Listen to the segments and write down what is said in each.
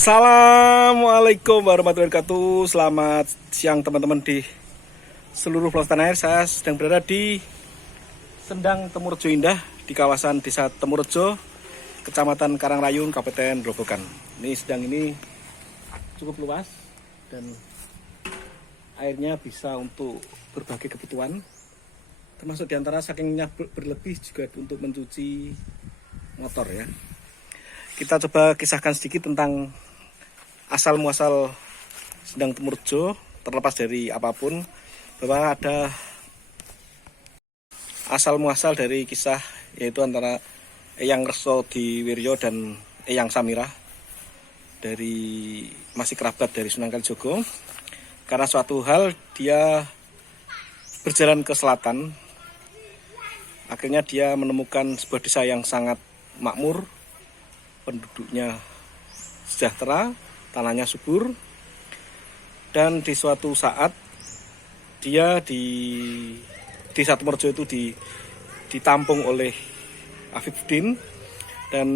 Assalamualaikum warahmatullahi wabarakatuh. Selamat siang teman-teman di seluruh pelosok tanah air. Saya sedang berada di Sendang Temurejo Indah, di kawasan Desa Temurejo, Kecamatan Karangrayung, Kabupaten Grobogan. Ini sedang ini cukup luas dan airnya bisa untuk berbagai kebutuhan, termasuk diantara sakingnya berlebih juga untuk mencuci motor ya. Kita coba kisahkan sedikit tentang asal muasal Sendang Temurejo, terlepas dari apapun, bahwa ada asal muasal dari kisah, yaitu antara Eyang Reso Diwiryo dan Eyang Samirah, dari masih kerabat dari Sunan Kalijogo. Karena suatu hal dia berjalan ke selatan, akhirnya dia menemukan sebuah desa yang sangat makmur, penduduknya sejahtera, tanahnya subur, dan di suatu saat dia di Desa Temurejo itu ditampung oleh Afifuddin, dan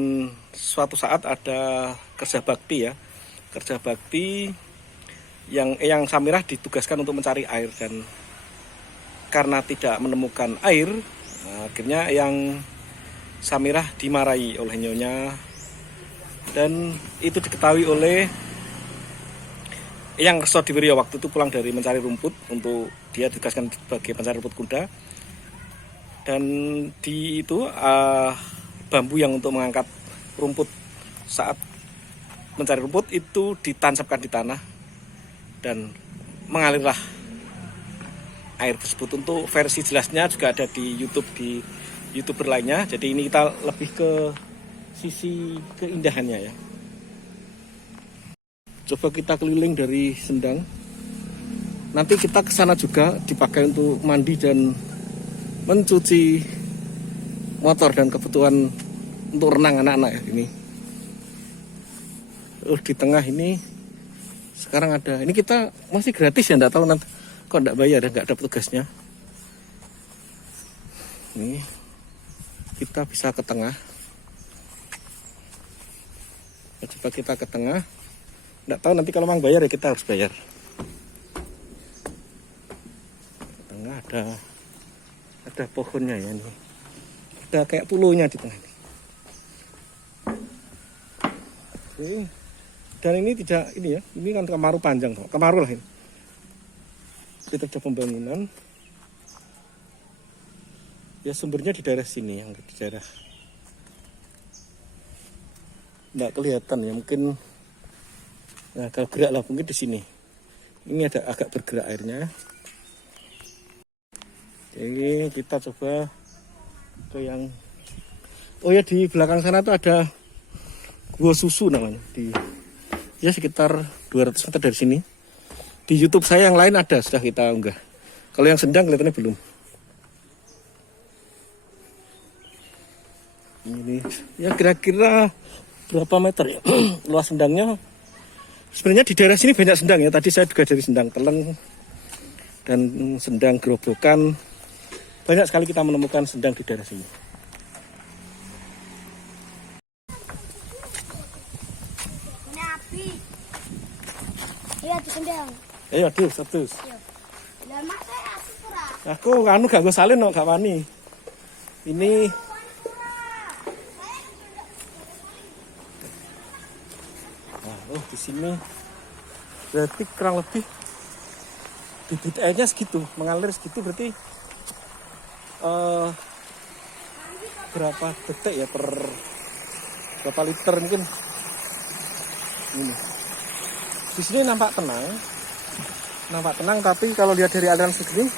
suatu saat ada kerja bakti ya, kerja bakti yang Eyang Samirah ditugaskan untuk mencari air, dan karena tidak menemukan air, akhirnya Eyang Samirah dimarahi oleh nyonya, dan itu diketahui oleh Eyang Reso Diwiryo. Waktu itu pulang dari mencari rumput, untuk dia ditugaskan sebagai pencari rumput kuda, dan di itu bambu yang untuk mengangkat rumput saat mencari rumput itu ditancapkan di tanah dan mengalirlah air tersebut. Untuk versi jelasnya juga ada di YouTube, di YouTuber lainnya. Jadi ini kita lebih ke sisi keindahannya ya. Coba kita keliling dari Sendang. Nanti kita ke sana juga dipakai untuk mandi dan mencuci motor dan kebutuhan untuk renang anak-anak ya ini. Di tengah ini sekarang ada. Ini kita masih gratis ya, enggak tahu nanti kok enggak bayar ya, enggak ada petugasnya. Ini kita bisa ke tengah. Coba kita ke tengah. Nggak tahu nanti kalau memang bayar ya kita harus bayar. Di tengah ada pohonnya ya nih. Ada kayak pulaunya di tengah ini. Oke. Dan ini tidak ini ya. Ini kan Kemaru panjang, Kemaru lah ini. Kita coba pembangunan. Ya sumbernya di daerah sini, yang di daerah. Nggak kelihatan ya, mungkin. Nah, kalau gerak lah mungkin di sini. Ini ada agak bergerak airnya. Oke, kita coba ke yang. Oh ya, di belakang sana tuh ada gua susu namanya. Ya sekitar 200 meter dari sini. Di YouTube saya yang lain ada, sudah kita unggah. Kalau yang Sendang kelihatannya belum. Ini ya kira-kira berapa meter ya? Luas Sendangnya. Sebenarnya di daerah sini banyak sendang ya. Tadi saya juga dari Sendang Teleng dan Sendang Grobogan. Banyak sekali kita menemukan sendang di daerah sini. Iya, di sendang. Ayo, satu. Aku gak gue salin no, gak wani. Ini di sini berarti kurang lebih bibit airnya segitu, mengalir segitu, berarti berapa detik ya, per berapa liter mungkin. Ini di sini nampak tenang, tapi kalau lihat dari aliran segini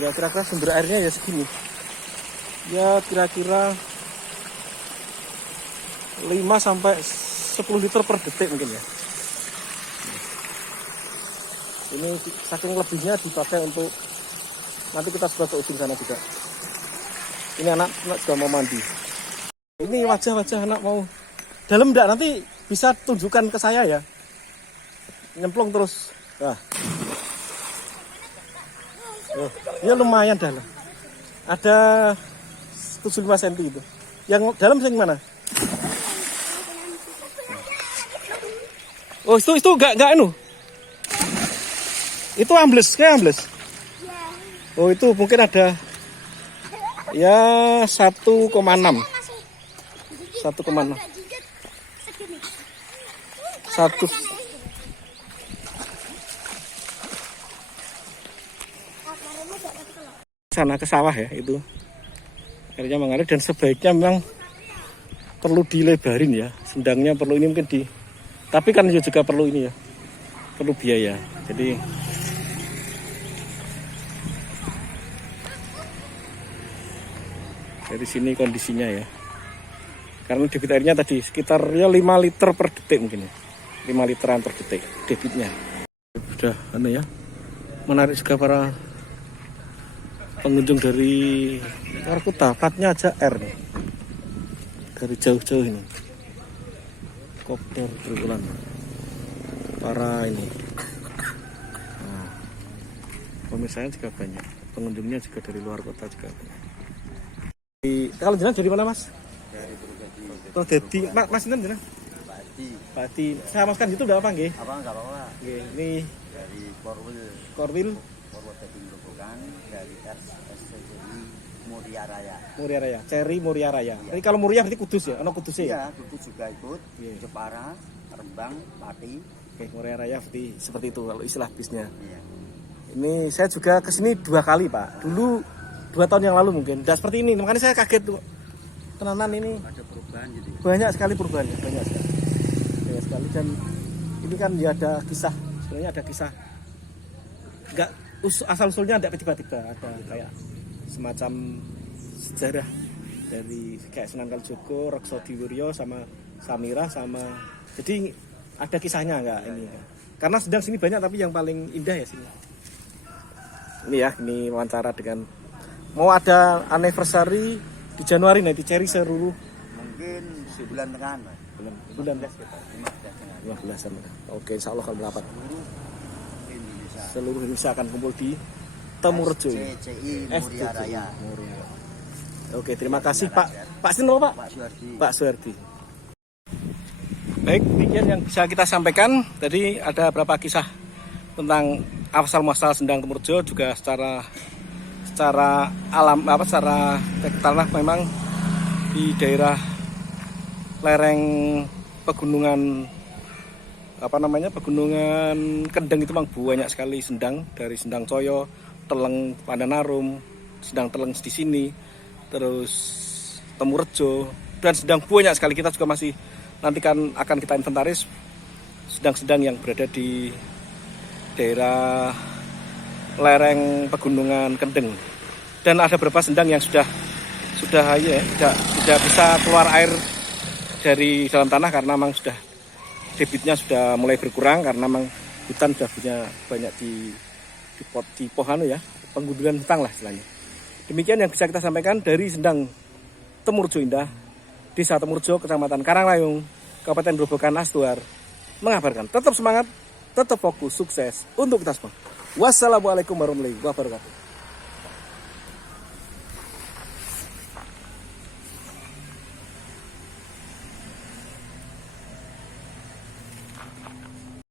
ya kira-kira sumber airnya ya segini, ya kira-kira 5 sampai 10 liter per detik mungkin ya. Ini saking lebihnya dipakai untuk nanti kita coba ke ujung sana juga. Ini anak juga mau mandi. Ini wajah-wajah anak mau dalam enggak, nanti bisa tunjukkan ke saya ya. Nyemplung terus. Nah. Ya lumayan dalam. Ada 75 cm itu. Yang dalam sing mana? Oh itu enggak anu. Itu ambles, kayak ambles. Oh itu mungkin ada ya 1,6. 1,6. Satu sana ke sawah ya itu. Akhirnya mengalir dan sebaiknya memang perlu dilebarin ya. Sendangnya perlu ini mungkin tapi kan juga perlu ini ya. Perlu biaya. Jadi dari sini kondisinya ya. Karena debit airnya tadi sekitar ya 5 liter per detik mungkin ya. 5 literan per detik debitnya. Sudah ya. Menarik juga para pengunjung dari luar kota. Platnya aja R nih. Dari jauh-jauh ini. Kopdar berukuran. Para ini. Nah, pemirsanya juga banyak. Pengunjungnya juga dari luar kota juga banyak. Kalau jenang dari mana mas? Dari Purwodadi. Purwodadi. Mas jenang jenang? Pak Adi. Saya maskan itu udah apa nggih? Apa enggak apa-apa? Nggih, ini Dari Korwil Purwodadi Grobogan, dari SCCI Muria Raya. Muria Raya, Ceri Muria Raya. Jadi kalau Muria berarti Kudus ya, ono Kudusnya ya? Iya, Kudus juga ikut. Iya. Jepara, Rembang, Pati. Oke, Muria Raya seperti itu kalau istilah bisnya. Iya. Ini saya juga kesini 2 kali Pak. Dulu 2 tahun yang lalu mungkin. Dan seperti ini, makanya saya kaget tuh. Tenanan ini Ada perubahan jadi. banyak sekali perubahannya, banyak sekali. Banyak sekali dan ini kan ya ada kisah, sebenarnya ada kisah. Enggak asal usulnya ada tiba-tiba ada kayak semacam sejarah dari kayak Sunan Kalijogo, Rekso Diwiryo sama Samira sama jadi ada kisahnya enggak ini. Karena sedang sini banyak tapi yang paling indah ya sini. Ini ya, ini wawancara dengan mau ada anniversary di Januari nanti Ceri seluruh Mungkin bulan tengah. bulan 15 15-an. Oke, insya Allah akan merapat. Indonesia. Seluruh Indonesia akan kumpul di Temurejo. SCCI Muria Raya. Muria. Oke, terima kasih Pak. Pak Sino Pak? Pak Suwardi. Pak Suwardi. Baik, demikian yang bisa kita sampaikan. Tadi ada beberapa kisah tentang asal muasal Sendang Temurejo juga secara alam secara tanah memang di daerah lereng pegunungan Pegunungan Kendeng itu memang banyak sekali sendang dari Sendang Coyo, Teleng Pandanarum, Sendang Teleng di sini, terus Temurejo dan sedang banyak sekali. Kita juga masih nanti akan kita inventaris sedang-sedang yang berada di daerah lereng Pegunungan Kendeng. Dan ada beberapa sendang yang sudah tidak bisa keluar air dari dalam tanah karena memang sudah debitnya sudah mulai berkurang karena memang hutan sudah punya banyak di pohon ya, penggundulan hutan lah istilahnya. Demikian yang bisa kita sampaikan dari Sendang Temurejo Indah, Desa Temurejo, Kecamatan Karanglayung, Kabupaten Grobogan, Astuar, mengabarkan tetap semangat, tetap fokus, sukses untuk kita semua. Wassalamualaikum warahmatullahi wabarakatuh.